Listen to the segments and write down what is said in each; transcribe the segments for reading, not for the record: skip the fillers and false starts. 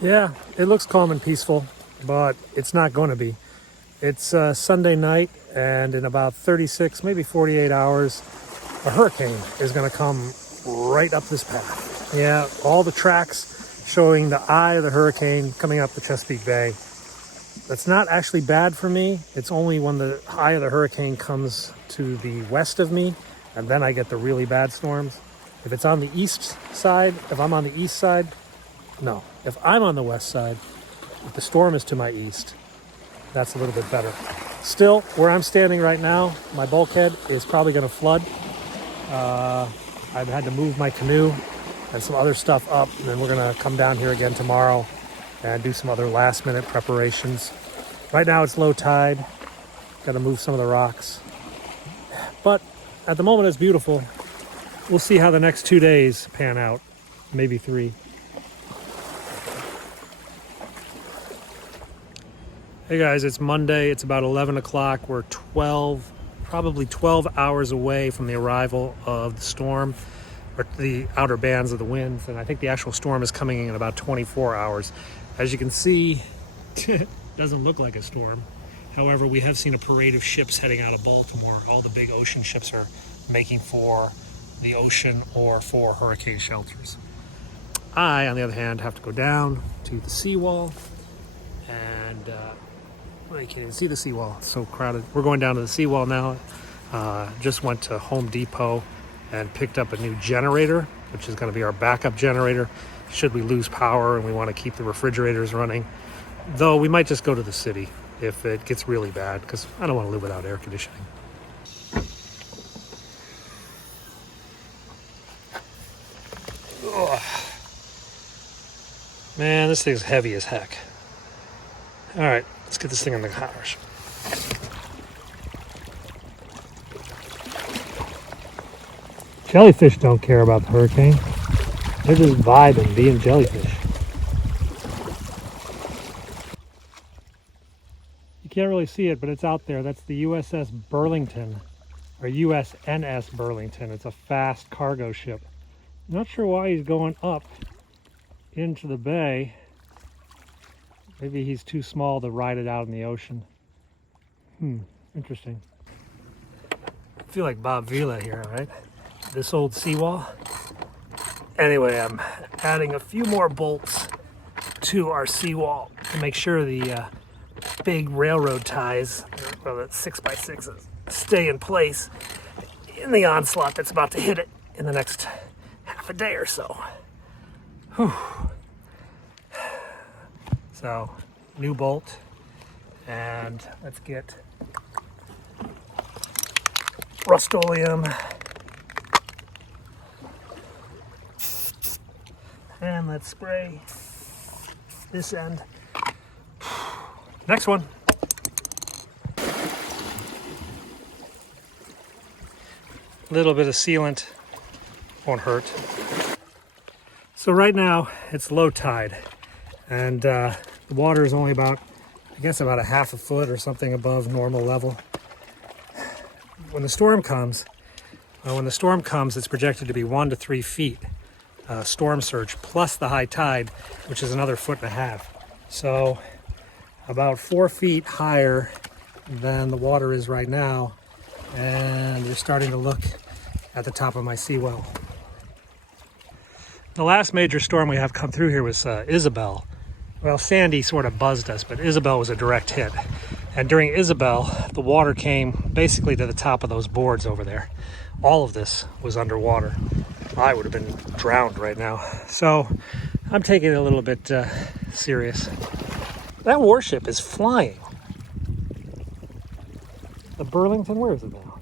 Yeah, it looks calm and peaceful, but it's not going to be. It's Sunday night, and in about 36, maybe 48 hours, a hurricane is going to come right up this path. Yeah, all the tracks showing the eye of the hurricane coming up the Chesapeake Bay. That's not actually bad for me. It's only when the eye of the hurricane comes to the west of me, and then I get the really bad storms. If it's on the east side, if I'm on the east side, no. If I'm on the west side, if the storm is to my east, that's a little bit better. Still, where I'm standing right now, my bulkhead is probably going to flood. I've had to move my canoe and some other stuff up, and then we're going to come down here again tomorrow and do some other last minute preparations. Right now it's low tide. Got to move some of the rocks. But at the moment it's beautiful. We'll see how the next 2 days pan out. Maybe 3. Hey guys, it's Monday. It's about 11 o'clock. We're probably 12 hours away from the arrival of the storm, or the outer bands of the winds, and I think the actual storm is coming in about 24 hours. As you can see, it doesn't look like a storm. However, we have seen a parade of ships heading out of Baltimore. All the big ocean ships are making for the ocean or for hurricane shelters. I, on the other hand, have to go down to the seawall, and well, you can't even see the seawall. It's so crowded. We're going down to the seawall now. Just went to Home Depot and picked up a new generator, which is going to be our backup generator should we lose power and we want to keep the refrigerators running. Though we might just go to the city if it gets really bad, because I don't want to live without air conditioning. Ugh. Man, this thing's heavy as heck. All right, let's get this thing in the cars. Jellyfish don't care about the hurricane. They're just vibing, being jellyfish. You can't really see it, but it's out there. That's the USS Burlington, or USNS Burlington. It's a fast cargo ship. Not sure why he's going up into the bay. Maybe he's too small to ride it out in the ocean. Interesting. I feel like Bob Vila here, right? This old seawall. Anyway, I'm adding a few more bolts to our seawall to make sure the big railroad ties, well, the 6x6s, stay in place in the onslaught that's about to hit it in the next half a day or so. Whew. So, new bolt, and let's get Rust-Oleum, and let's spray this end. Next one. A little bit of sealant won't hurt. So right now it's low tide, and the water is only about, I guess, about a half a foot or something above normal level. When the storm comes, it's projected to be 1 to 3 feet storm surge plus the high tide, which is another 1.5 feet. So about 4 feet higher than the water is right now, and you're starting to look at the top of my seawall. The last major storm we have come through here was Isabel. Well, Sandy sort of buzzed us, but Isabel was a direct hit. And during Isabel, the water came basically to the top of those boards over there. All of this was underwater. I would have been drowned right now. So I'm taking it a little bit serious. That warship is flying. The Burlington, where is it now?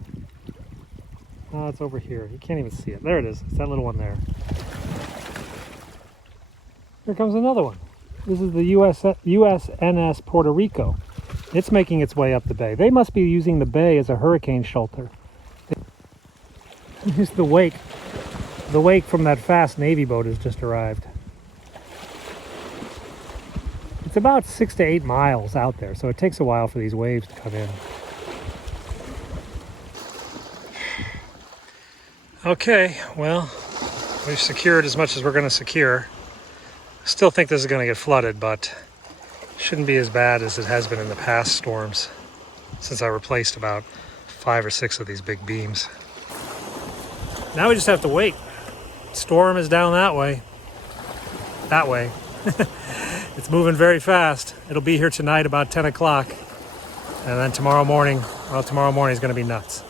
Oh, it's over here. You can't even see it. There it is. It's that little one there. Here comes another one. This is the USNS Puerto Rico. It's making its way up the bay. They must be using the bay as a hurricane shelter. Just the wake from that fast Navy boat has just arrived. It's about 6 to 8 miles out there, so it takes a while for these waves to come in. Okay, well, we've secured as much as we're going to secure. Still think this is going to get flooded, but shouldn't be as bad as it has been in the past storms since I replaced about 5 or 6 of these big beams. Now we just have to wait. Storm is down that way. That way. It's moving very fast. It'll be here tonight about 10 o'clock. And then tomorrow morning, well, tomorrow morning is going to be nuts.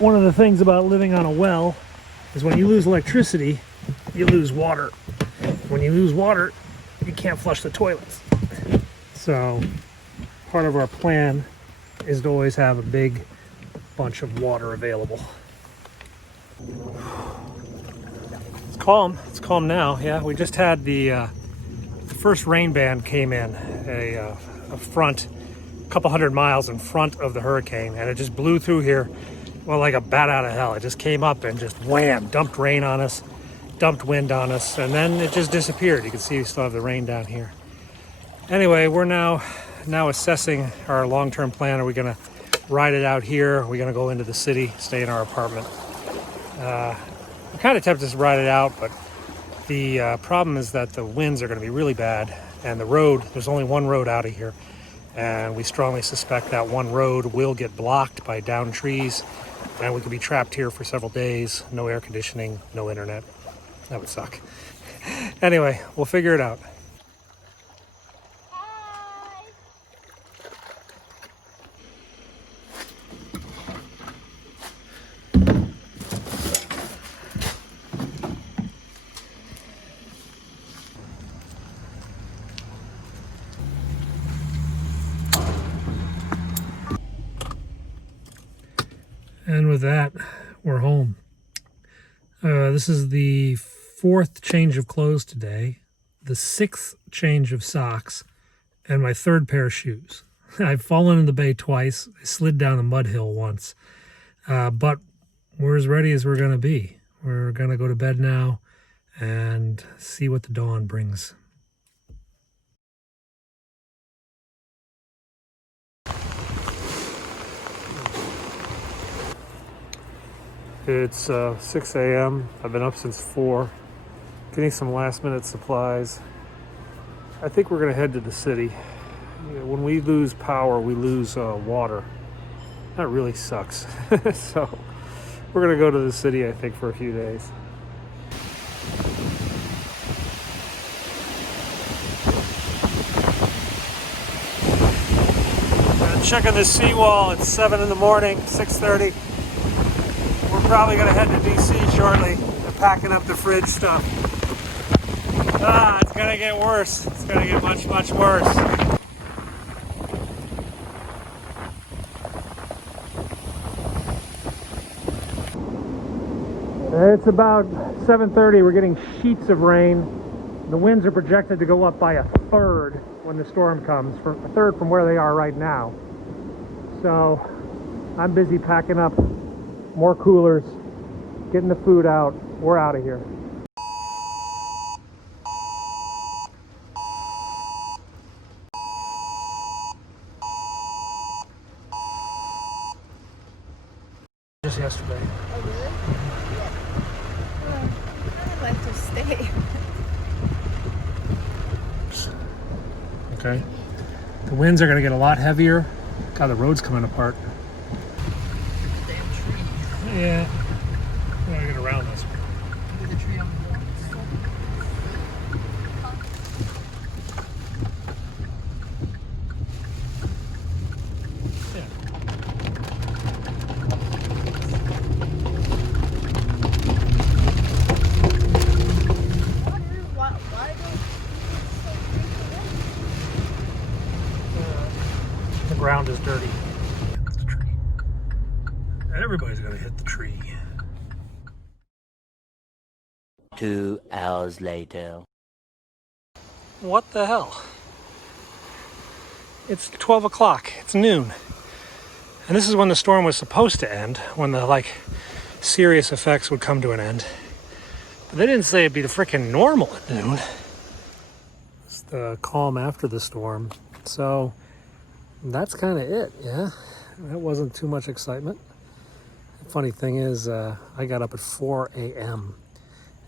One of the things about living on a well is when you lose electricity, you lose water. When you lose water, you can't flush the toilets. So part of our plan is to always have a big bunch of water available. It's calm. It's calm now. Yeah, we just had the first rain band came in a front, a couple hundred miles in front of the hurricane, and it just blew through here. Well, like a bat out of hell. It just came up and just wham, dumped rain on us, dumped wind on us, and then it just disappeared. You can see we still have the rain down here. Anyway, we're now assessing our long-term plan. Are we going to ride it out here? Are we going to go into the city, stay in our apartment? I'm kind of tempted to ride it out, but the problem is that the winds are going to be really bad, and the road, there's only one road out of here, and we strongly suspect that one road will get blocked by downed trees, and we could be trapped here for several days. No air conditioning, no internet. That would suck. Anyway, we'll figure it out. And with that, we're home. This is the 4th change of clothes today, the 6th change of socks, and my 3rd pair of shoes. I've fallen in the bay twice. I slid down a mud hill once. But we're as ready as we're going to be. We're going to go to bed now and see what the dawn brings. It's 6 a.m. I've been up since 4, getting some last-minute supplies. I think we're going to head to the city. You know, when we lose power, we lose water. That really sucks. So we're going to go to the city, I think, for a few days. Checking the seawall at 7 in the morning, 6:30. We're probably going to head to DC shortly. They're packing up the fridge stuff. It's going to get worse. It's going to get much, much worse. It's about 7:30. We're getting sheets of rain. The winds are projected to go up by 1/3 when the storm comes, for 1/3 from where they are right now. So I'm busy packing up more coolers, getting the food out. We're out of here. Just yesterday. Oh, really? Well, I would like to stay. Okay. The winds are going to get a lot heavier. God, the road's coming apart. Yeah. We gotta get around this. Look at the tree on the wall. Yeah. Why don't The ground is dirty. Everybody's gonna hit the tree. 2 hours later. What the hell? It's 12 o'clock. It's noon. And this is when the storm was supposed to end, when the serious effects would come to an end. They didn't say it'd be the freaking normal at noon. It's the calm after the storm. So that's kind of it, yeah. That wasn't too much excitement. The funny thing is, I got up at 4 a.m.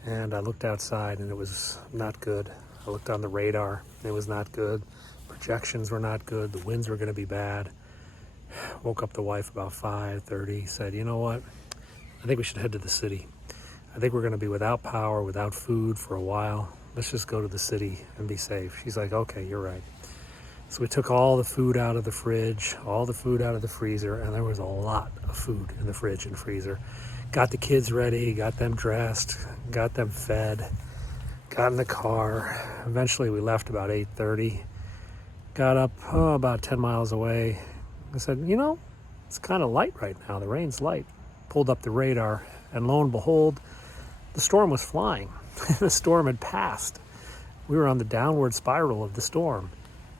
and I looked outside and it was not good. I looked on the radar, it was not good. Projections were not good. The winds were going to be bad. Woke up the wife about 5:30, said, you know what? I think we should head to the city. I think we're going to be without power, without food for a while. Let's just go to the city and be safe. She's like, okay, you're right. So we took all the food out of the fridge, all the food out of the freezer, and there was a lot of food in the fridge and freezer. Got the kids ready, got them dressed, got them fed, got in the car. Eventually we left about 8:30. Got up about 10 miles away. I said, you know, it's kind of light right now. The rain's light. Pulled up the radar, and lo and behold, the storm was flying. The storm had passed. We were on the downward spiral of the storm.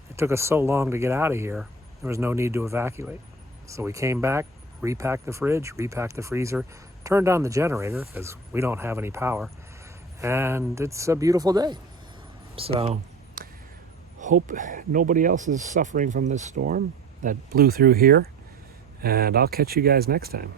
It took us so long to get out of here, there was no need to evacuate. So we came back, repacked the fridge, repacked the freezer, turned on the generator because we don't have any power, and it's a beautiful day. So hope nobody else is suffering from this storm that blew through here, and I'll catch you guys next time.